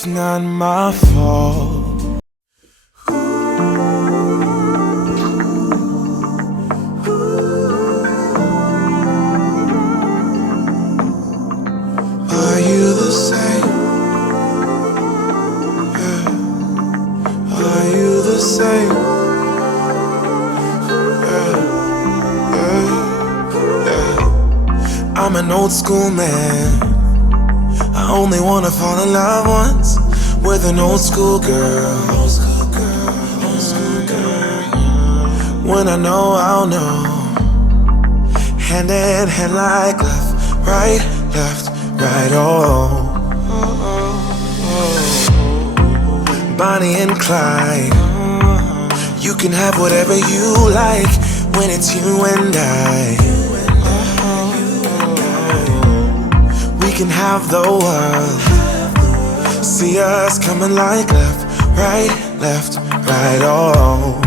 It's not my fault. Are you the same? Yeah. Are you the same? Yeah. I'm an old school man. I only wanna fall in love once with an old school girl. When I know, I'll know. Hand in hand like left, right, oh. Bonnie and Clyde. You can have whatever you like when it's you and I. We can have the world. See us coming like left, right, oh.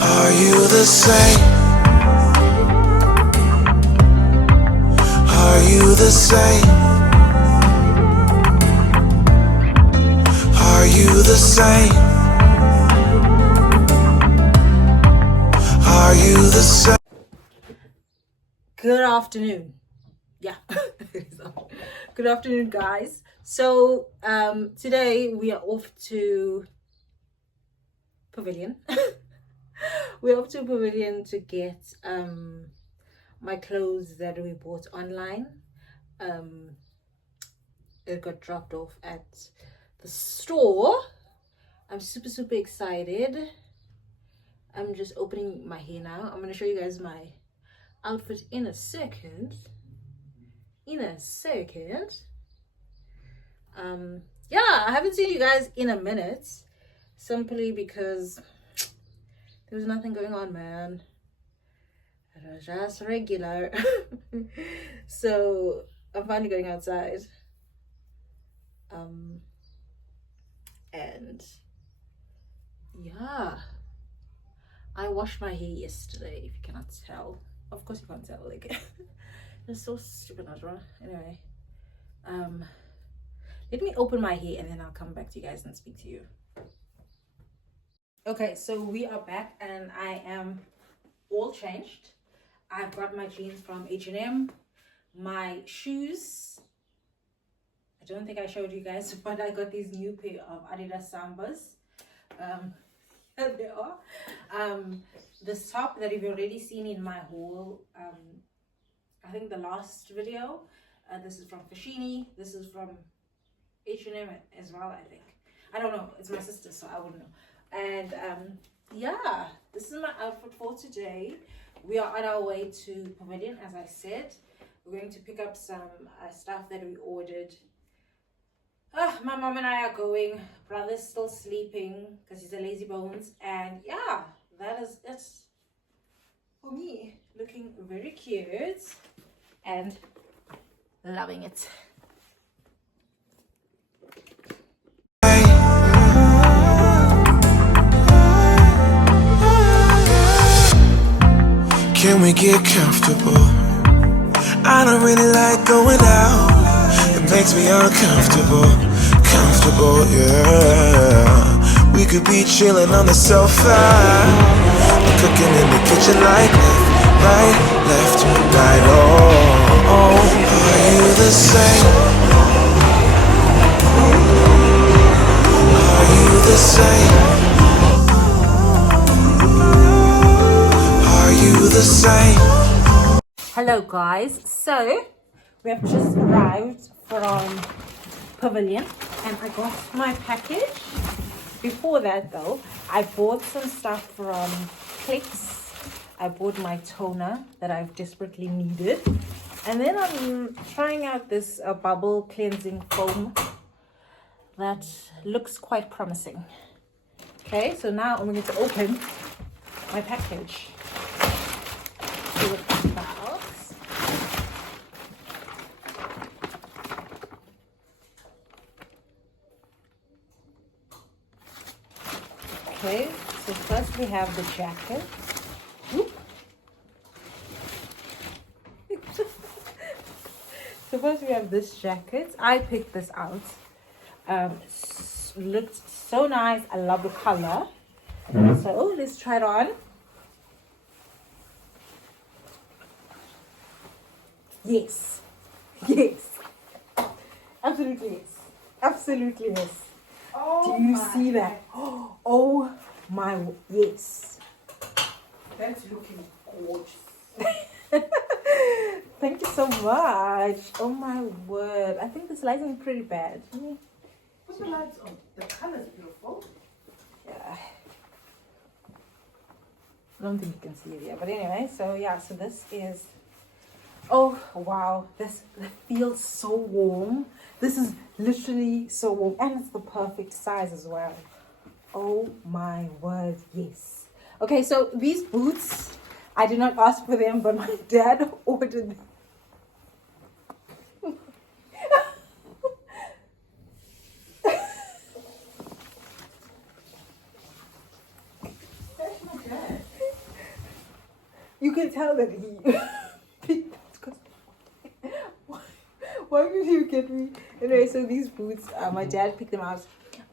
Are you the same? Are you the same? Are you the same? Are you the same? Good afternoon. Yeah. Good afternoon, guys. So today we are off to Pavilion. We're off to Pavilion to get my clothes that we bought online. It got dropped off at the store. I'm super excited. I'm just opening my hair now. I'm gonna show you guys my outfit in a second. Yeah, I haven't seen you guys in a minute, simply because there was nothing going on, man. It was just regular. So I'm finally going outside, and yeah, I washed my hair yesterday, if you cannot tell. Of course you can't tell, like it's so stupid, Najwa. Anyway, let me open my hair and then I'll come back to you guys and speak to you. Okay, so we are back and I am all changed. I've got my jeans from H&M, my shoes. I don't think I showed you guys, but I got these new pair of Adidas Sambas. Here they are. This top that you've already seen in my haul, I think the last video. This is from Fashini. This is from H&M as well, I think. I don't know. It's my sister, so I wouldn't know. And yeah, this is my outfit for today. We are on our way to Pavilion, as I said. We're going to pick up some stuff that we ordered. My mom and I are going. Brother's still sleeping because he's a lazy bones. And yeah, that is it for me. Looking very cute and loving it. Can we get comfortable? I don't really like going out. It makes me uncomfortable. Yeah. We could be chilling on the sofa, cooking in the kitchen like left, right, oh. Are you the same? Are you the same? The same. Hello guys, so we have just arrived from Pavilion and I got my package. Before that though, I bought some stuff from Clicks. I bought my toner that I've desperately needed, and then I'm trying out this bubble cleansing foam that looks quite promising. Okay, so now I'm going to open my package. Okay, so first we have the jacket. So first we have this jacket. I picked this out. Looked so nice. I love the color. So let's try it on. Yes. Yes. Absolutely yes. Absolutely yes. Oh, Do you see that? Oh my, yes. that's looking gorgeous. Thank you so much. Oh my word. I think this lighting is pretty bad. Put the lights on. The color's beautiful. Yeah. I don't think you can see it yet. But anyway, so yeah, so this is, oh wow, this feels so warm. This is literally so warm, and it's the perfect size as well. Oh my word, yes. Okay, so these boots, I did not ask for them, but my dad ordered them. You can tell that he why would you get me? Anyway, so these boots, my dad picked them out.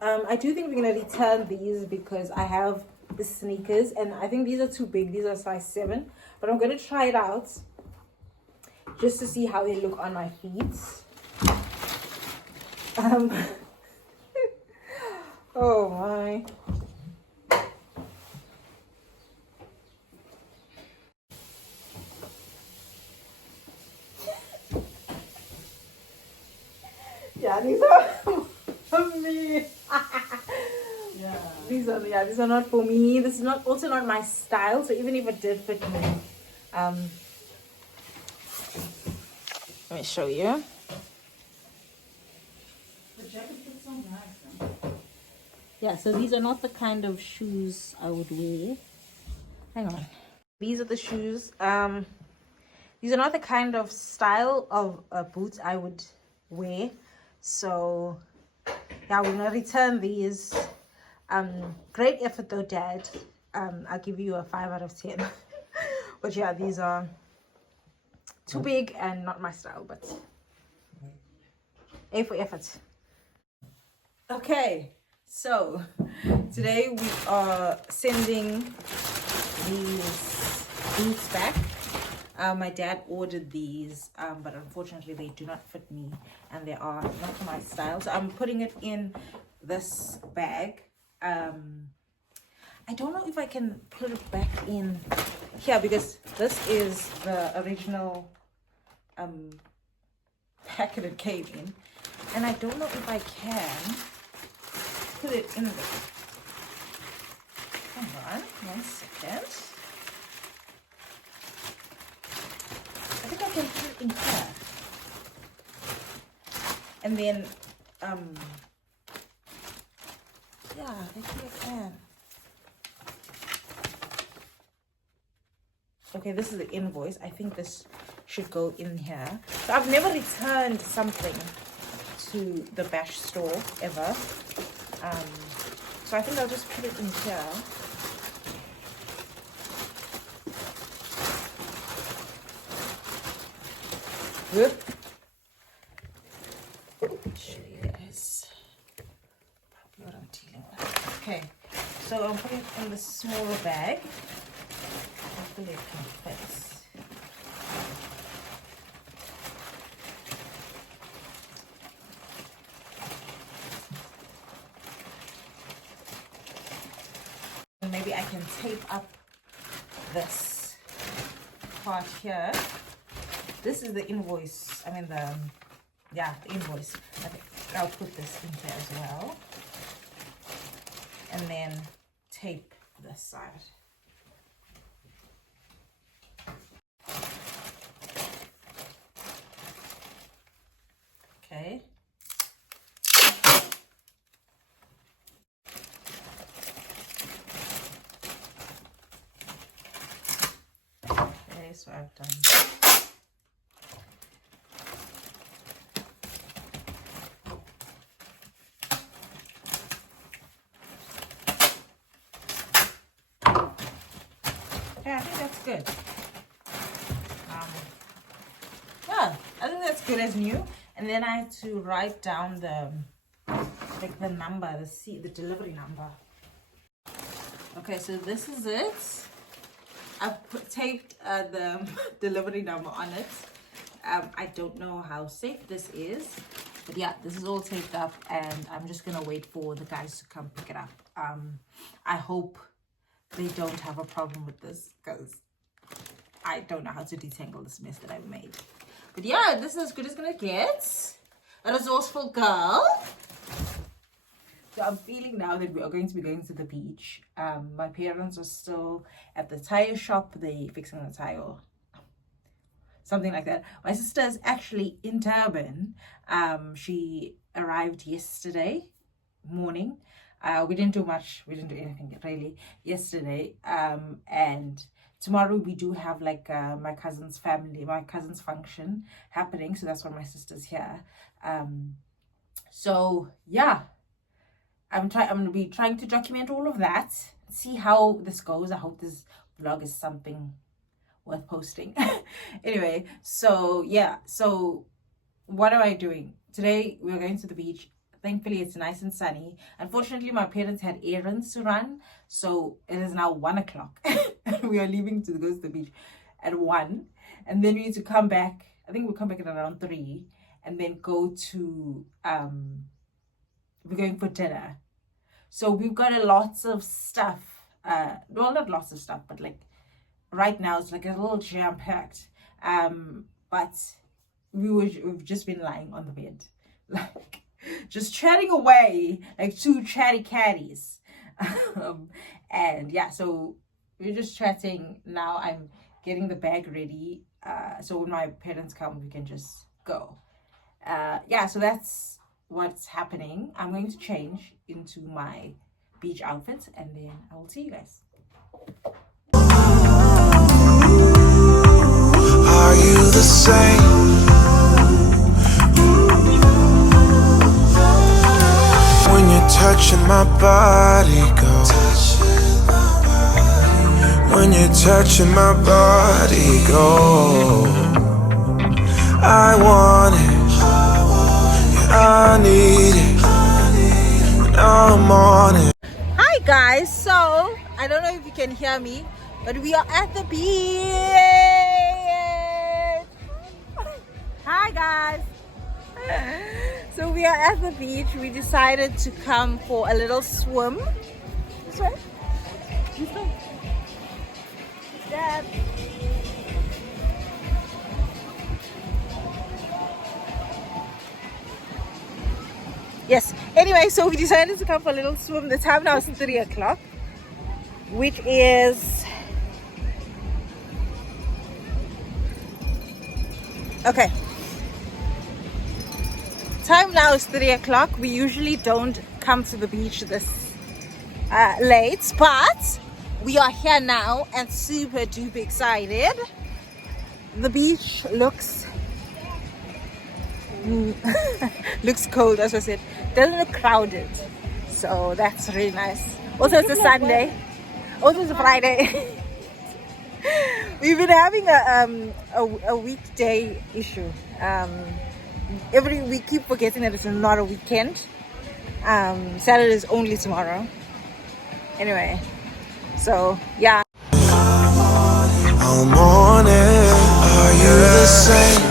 I do think we're gonna return these because I have the sneakers and I think these are too big. These are size 7, but I'm gonna try it out just to see how they look on my feet. Oh my. Yeah, these are for me. These are not for me. This is not also not my style. So even if it did fit me, let me show you. The jacket fits so nice. Huh? Yeah, so these are not the kind of shoes I would wear. Hang on. These are the shoes. These are not the kind of style of boots I would wear. So yeah, we're gonna return these. Great effort though, Dad. I'll give you a 5 out of 10. But yeah, these are too big and not my style, but A for effort. Okay, so today we are sending these boots back. My dad ordered these, but unfortunately they do not fit me and they are not my style. So I'm putting it in this bag. I don't know if I can put it back in here because this is the original packet it came in, and I don't know if I can put it in there. Hang on 1 second. I think I can put it in here, and then yeah, I think I can. Okay, this is the invoice. I think this should go in here. So I've never returned something to the Bash store ever. So I think I'll just put it in here. Whoop. Show you guys what I'm dealing with. Okay, so I'm putting it in the smaller bag. Hopefully it can fit. Maybe I can tape up this part here. This is the invoice. I mean the invoice. I think I'll put this in here as well. And then tape this side. Okay. Okay, so I've done. Yeah, I think that's good. Yeah, I think that's good as new. And then I had to write down like the number, the delivery number. Okay, so this is it. I've taped the delivery number on it. I don't know how safe this is, but yeah, this is all taped up, and I'm just gonna wait for the guys to come pick it up. I hope they don't have a problem with this, because I don't know how to detangle this mess that I've made. But yeah, this is as good as gonna get. A resourceful girl. So I'm feeling now that we are going to be going to the beach. My parents are still at the tire shop. They fixing the tire, something like that. My sister is actually in Durban. She arrived yesterday morning. We didn't do much. We didn't do anything really yesterday. And tomorrow we do have like my cousin's function happening. So that's why my sister's here. So yeah, I'm gonna be trying to document all of that, see how this goes. I hope this vlog is something worth posting. Anyway, so yeah, so what am I doing today? We're going to the beach. Thankfully it's nice and sunny. Unfortunately my parents had errands to run, so it is now 1 o'clock and we are leaving to go to the beach at 1, and then we need to come back. I think we'll come back at around 3, and then go to we're going for dinner. So we've got a lots of stuff, well, not lots of stuff, but like right now it's like a little jam-packed, but we've just been lying on the bed, like just chatting away like two chatty catties. And yeah, so we're just chatting now. I'm getting the bag ready, so when my parents come we can just go. Yeah, so that's what's happening. I'm going to change into my beach outfit, and then I will see you guys. Are you the same? When you're touching my body, go. When you're touching my body, go. I want it, I need it, and I'm on it. Hi guys, so I don't know if you can hear me, but we are at the beach. Hi guys. So we are at the beach. We decided to come for a little swim. This way. This way. Dad. Yes. Anyway, so we decided to come for a little swim. The time now is 3 o'clock, which is okay. Time now is 3 o'clock. We usually don't come to the beach this late, but we are here now and super duper excited. The beach looks looks cold, as I said. Doesn't look crowded, so that's really nice. Also, it's a Sunday. Also, it's a Friday. We've been having a weekday issue. We keep forgetting that it's not a weekend. Saturday is only tomorrow. Anyway, so yeah. I'm on it. Are you the same?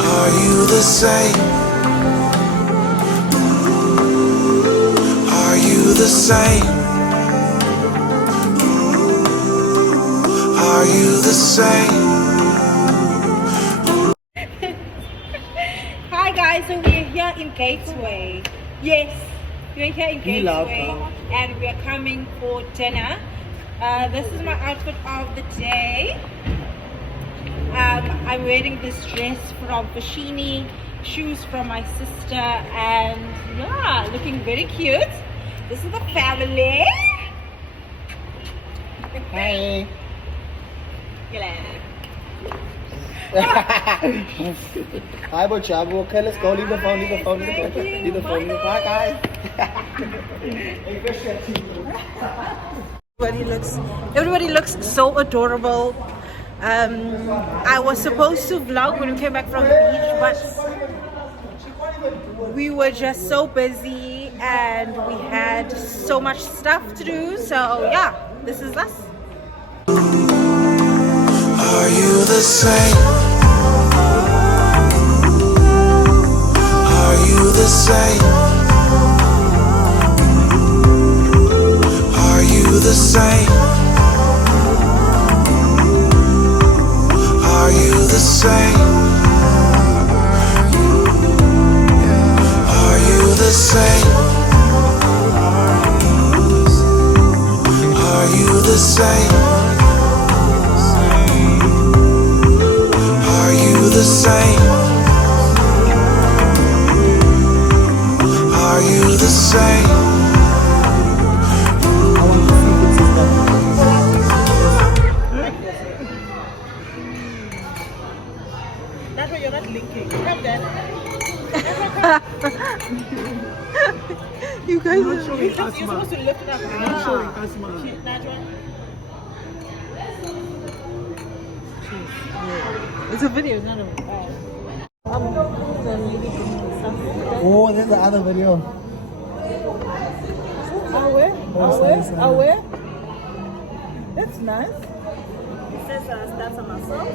Are you the same? Are you the same? Are you the same? Hi guys, so we're here in Gateway. Yes, we're here in Gateway and we're coming for dinner. This is my outfit of the day. I'm wearing this dress from Fashini, shoes from my sister, and yeah, looking very cute. This is the family. Hi. Hello. Hi, Bochabu. Okay, let's go. Leave the phone. Leave the phone. Leave the phone. Leave the phone. Bye, guys. Everybody looks so adorable. I was supposed to vlog when we came back from the beach, but we were just so busy and we had so much stuff to do. So yeah, this is us. Are you the same? Are you the same? Are you the same? Are you the same? Are you the same? Are you the same? Are you the same? Are you the same? That's why you're not linking. Come then. You guys are You're supposed to lift it up. I'm showing Asma. It's a video, it's not a Oh, there's the other video. Where? That's nice. It says that's a muscle.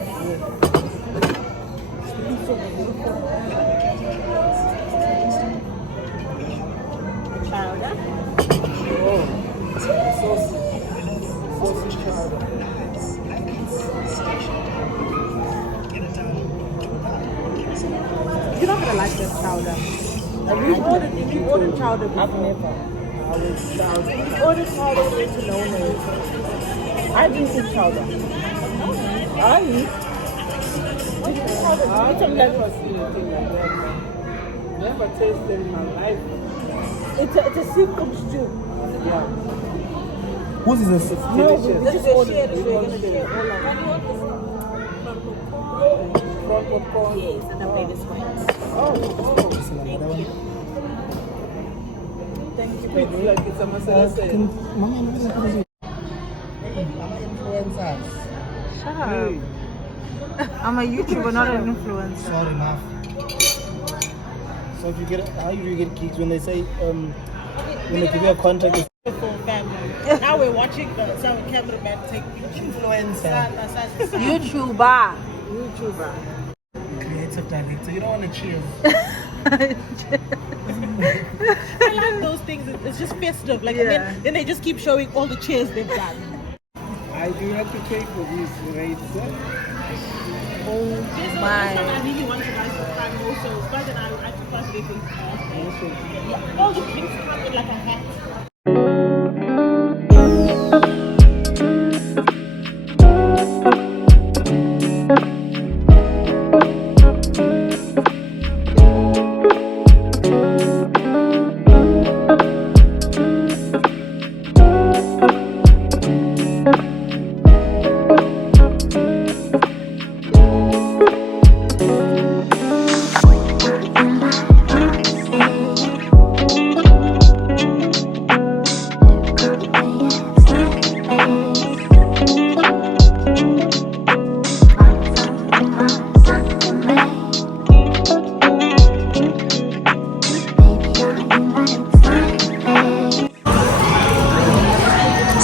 Chowder. Sausage chowder. You're not gonna like this chowder. We've ordered chowder before. I've never. We've ordered chowder to no. I didn't eat chowder. I eat. I've never seen anything like that. Never tasted in my life. It's a seafood stew. Yeah. What is this? No, we just ordered. We're gonna share all of it. Front popcorn. Yes, and the biggest ones. Thank you, baby. Like it's a masala set. Shut up. I'm a YouTuber, not an influencer. Sorry, Maf. So if you get, how do you get gigs when they say, when they give you a contract? It's Family. Now we're watching some cameraman take influencer, YouTuber. creative director. You don't want to cheers. I like those things. It's just festive. Like Yeah. and then they just keep showing all the chairs they've done. I do have to pay for these rates. Oh my. I really want to buy some time also. But then I prefer to do all the things come in like a hat.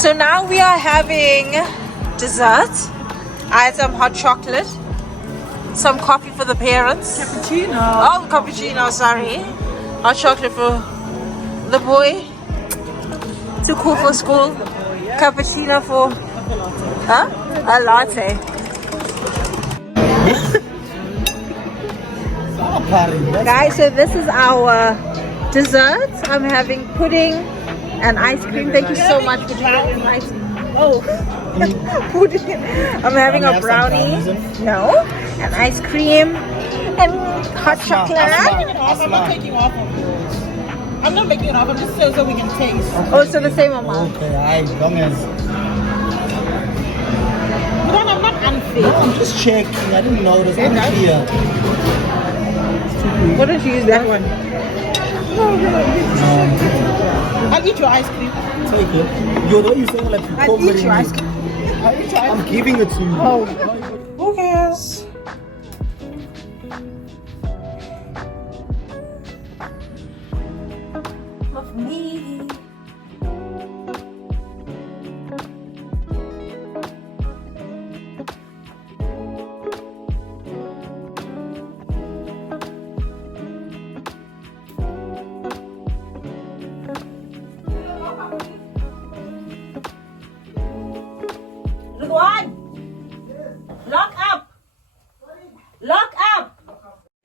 So now we are having dessert. I had some hot chocolate, some coffee for the parents. Cappuccino. Oh, cappuccino, sorry. Hot chocolate for the boy. Too cool for school. Cappuccino for, huh? A latte. Guys, so this is our dessert. I'm having pudding and ice cream. Thank you so much for doing ice cream. Oh, pudding. I'm having a brownie. No, and ice cream and hot chocolate. I'm not taking off of yours. I'm not making it off. I'm just so we can taste. Oh, so the same amount. Okay, as long as. But I'm not unfair. No, I'm just checking. I didn't notice. I'm here. Why don't you use that one? I'll eat your ice cream. Take it. You're the way you saying like you I'll eat your ice cream. I'll eat your ice I'm giving it to you. Oh. Who cares?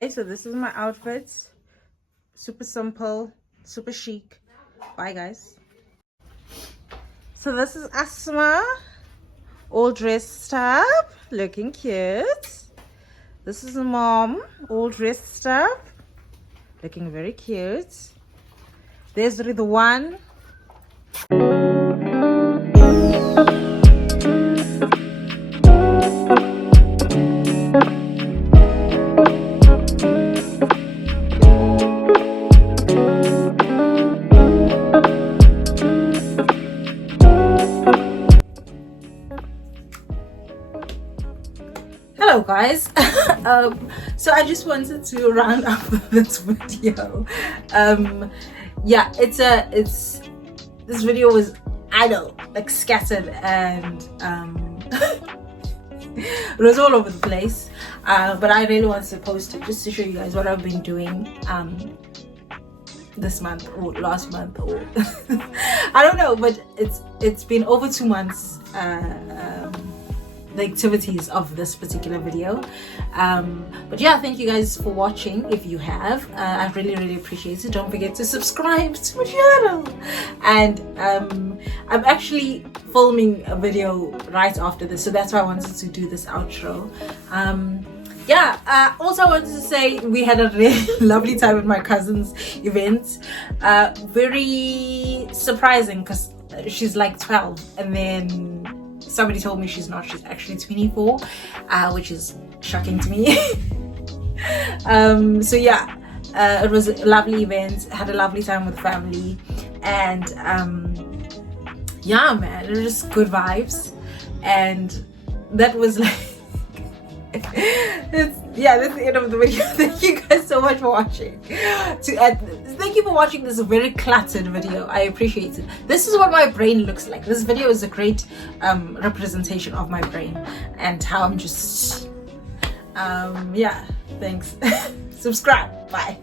Okay, so this is my outfit. Super simple, super chic. Bye guys. So this is Asma, all dressed up, looking cute. This is Mom, all dressed up, looking very cute. There's Ridwan. Hello guys. So I just wanted to round up this video. Yeah, this video was, I know, like scattered and it was all over the place, but I really wanted to post it just to show you guys what I've been doing this month or last month, or I don't know, but it's been over 2 months, the activities of this particular video. But yeah, thank you guys for watching. If you have, I really appreciate it. Don't forget to subscribe to my channel. And I'm actually filming a video right after this, so that's why I wanted to do this outro. Yeah, also I wanted to say we had a really lovely time at my cousin's event. Very surprising because she's like 12, and then somebody told me she's not, she's actually 24, which is shocking to me. So yeah, it was a lovely event, had a lovely time with family, and yeah man, it was just good vibes. And that was like that's the end of the video. Thank you guys so much for watching. Thank you for watching this very cluttered video. I appreciate it. This is what my brain looks like. This video is a great representation of my brain and how I'm just yeah, thanks. Subscribe. Bye.